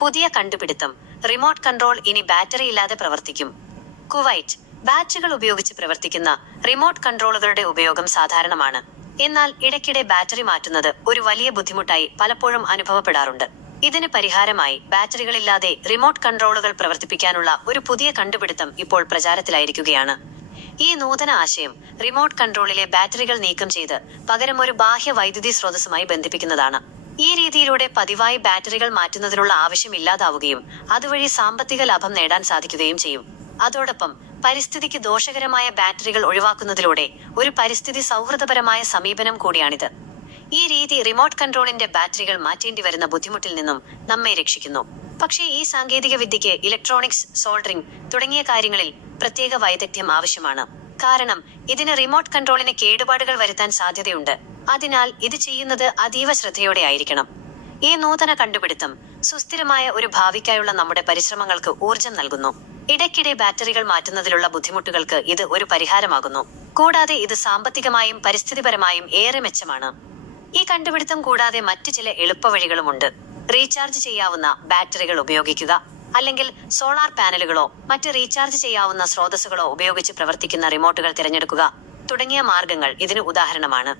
പുതിയ കണ്ടുപിടുത്തം. Remote control ഇനി ബാറ്ററി ഇല്ലാതെ പ്രവർത്തിക്കും. കുവൈറ്റ്. ബാറ്ററികൾ ഉപയോഗിച്ച് പ്രവർത്തിക്കുന്ന റിമോട്ട് കൺട്രോളുകളുടെ ഉപയോഗം സാധാരണമാണ്. എന്നാൽ ഇടയ്ക്കിടെ ബാറ്ററി മാറ്റുന്നത് ഒരു വലിയ ബുദ്ധിമുട്ടായി പലപ്പോഴും അനുഭവപ്പെടാറുണ്ട്. ഇതിന് പരിഹാരമായി ബാറ്ററികളില്ലാതെ റിമോട്ട് കൺട്രോളുകൾ പ്രവർത്തിപ്പിക്കാനുള്ള ഒരു പുതിയ കണ്ടുപിടുത്തം ഇപ്പോൾ പ്രചാരത്തിലായിരിക്കുകയാണ്. ഈ നൂതന ആശയം റിമോട്ട് കൺട്രോളിലെ ബാറ്ററികൾ നീക്കം ചെയ്ത് പകരം ഒരു ബാഹ്യ വൈദ്യുതി സ്രോതസ്സുമായി ബന്ധിപ്പിക്കുന്നതാണ്. ഈ രീതിയിലൂടെ പതിവായി ബാറ്ററികൾ മാറ്റുന്നതിനുള്ള ആവശ്യം ഇല്ലാതാവുകയും അതുവഴി സാമ്പത്തിക ലാഭം നേടാൻ സാധിക്കുകയും ചെയ്യും. അതോടൊപ്പം പരിസ്ഥിതിക്ക് ദോഷകരമായ ബാറ്ററികൾ ഒഴിവാക്കുന്നതിലൂടെ ഒരു പരിസ്ഥിതി സൗഹൃദപരമായ സമീപനം കൂടിയാണിത്. ഈ രീതി റിമോട്ട് കൺട്രോളിന്റെ ബാറ്ററികൾ മാറ്റേണ്ടി വരുന്ന ബുദ്ധിമുട്ടിൽ നിന്നും നമ്മെ രക്ഷിക്കുന്നു. പക്ഷേ ഈ സാങ്കേതിക വിദ്യയ്ക്ക് ഇലക്ട്രോണിക്സ് സോൾഡറിംഗ് തുടങ്ങിയ കാര്യങ്ങളിൽ പ്രത്യേക വൈദഗ്ധ്യം ആവശ്യമാണ്. കാരണം ഇതിന് റിമോട്ട് കൺട്രോളിന് കേടുപാടുകൾ വരുത്താൻ സാധ്യതയുണ്ട്. അതിനാൽ ഇത് ചെയ്യുന്നത് അതീവ ശ്രദ്ധയോടെ ആയിരിക്കണം. ഈ നൂതന കണ്ടുപിടുത്തം സുസ്ഥിരമായ ഒരു ഭാവിക്കായുള്ള നമ്മുടെ പരിശ്രമങ്ങൾക്ക് ഊർജം നൽകുന്നു. ഇടയ്ക്കിടെ ബാറ്ററികൾ മാറ്റുന്നതിലുള്ള ബുദ്ധിമുട്ടുകൾക്ക് ഇത് ഒരു പരിഹാരമാകുന്നു. കൂടാതെ ഇത് സാമ്പത്തികമായും പരിസ്ഥിതിപരമായും ഏറെ മെച്ചമാണ്. ഈ കണ്ടുപിടുത്തം കൂടാതെ മറ്റു ചില എളുപ്പവഴികളുമുണ്ട്. റീചാർജ് ചെയ്യാവുന്ന ബാറ്ററികൾ ഉപയോഗിക്കുക. അല്ലെങ്കിൽ സോളാർ പാനലുകളോ മറ്റ് റീചാർജ് ചെയ്യാവുന്ന സ്രോതസ്സുകളോ ഉപയോഗിച്ച് പ്രവർത്തിക്കുന്ന റിമോട്ടുകൾ തിരഞ്ഞെടുക്കുക തുടങ്ങിയ മാർഗങ്ങൾ ഇതിന് ഉദാഹരണമാണ്.